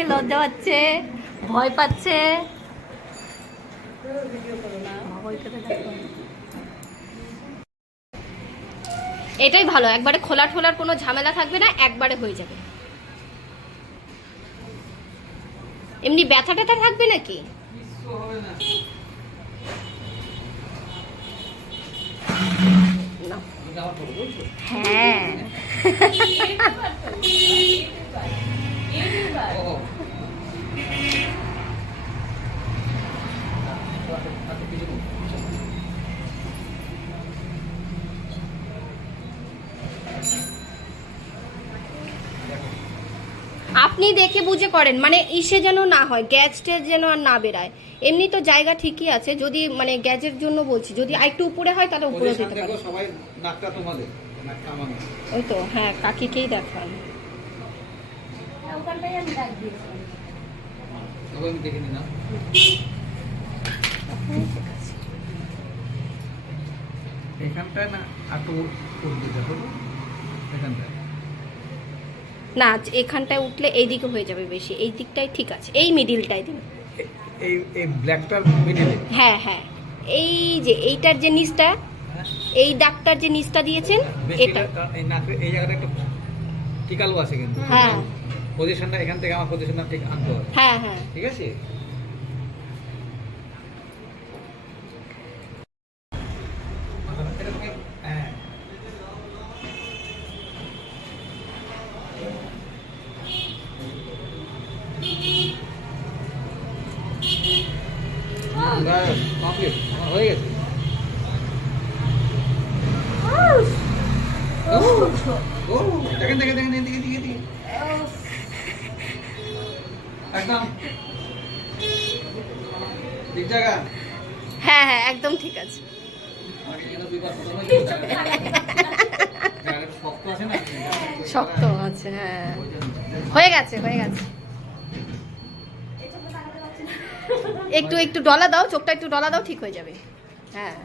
দেখে লজ্জা পাচ্ছে, ভয় পাচ্ছে। এটাই ভালো, একবারে খোলা ঠোলার কোনো ঝামেলা থাকবে না, একবারে হয়ে যাবে। এমনি ব্যথা ট্যাথা থাকবে নাকি? হ্যাঁ আপনি দেখে বুঝে করেন, মানে ইসে যেন না হয়, গ্যাস ট্যাস যেন আর না বেরায়। এমনি তো জায়গা ঠিকই আছে, যদি মানে গ্যাসের জন্য বলছি, যদি আরেকটু উপরে হয় তাহলে উপরে দিতে পারি। সবাই নাকটা তোমাদের, নাকটা আমাদের। ওই তো, হ্যাঁ কাকিকেই দেখান। ওখানটাই আমি ডাক দিয়েছি। তবে আমি দেখে নিলাম। এখানটায় না একটু উঠবে, দেখো এখানটায় না, এখানটায় উঠলে এইদিকে হয়ে যাবে বেশি, এই দিকটাই ঠিক আছে, এই মিডিলটাই দিন। এই এই ব্ল্যাকটার মিডিলে। হ্যাঁ হ্যাঁ, এই যে এইটার যে নিচটা, এই দাগটার যে নিচটা দিয়েছেন এটা, এই নাকের এই জায়গাটা একটু টিকালো আছে কিন্তু। হ্যাঁ পজিশনটা এখান থেকে আমার পজিশনটা ঠিক আনতে হবে। হ্যাঁ হ্যাঁ ঠিক আছে। হ্যাঁ কমপ্লিট হয়ে গেছে। ও দেখেন দেখেন দেখেন এদিকে এদিকে এদিকে একদম ঠিক জায়গা। হ্যাঁ হ্যাঁ একদম ঠিক আছে। শক্ত আছে, হ্যাঁ হয়ে গেছে হয়ে গেছে। একটু একটু ডলা দাও, চোখটা একটু ডলা দাও, ঠিক হয়ে যাবে। হ্যাঁ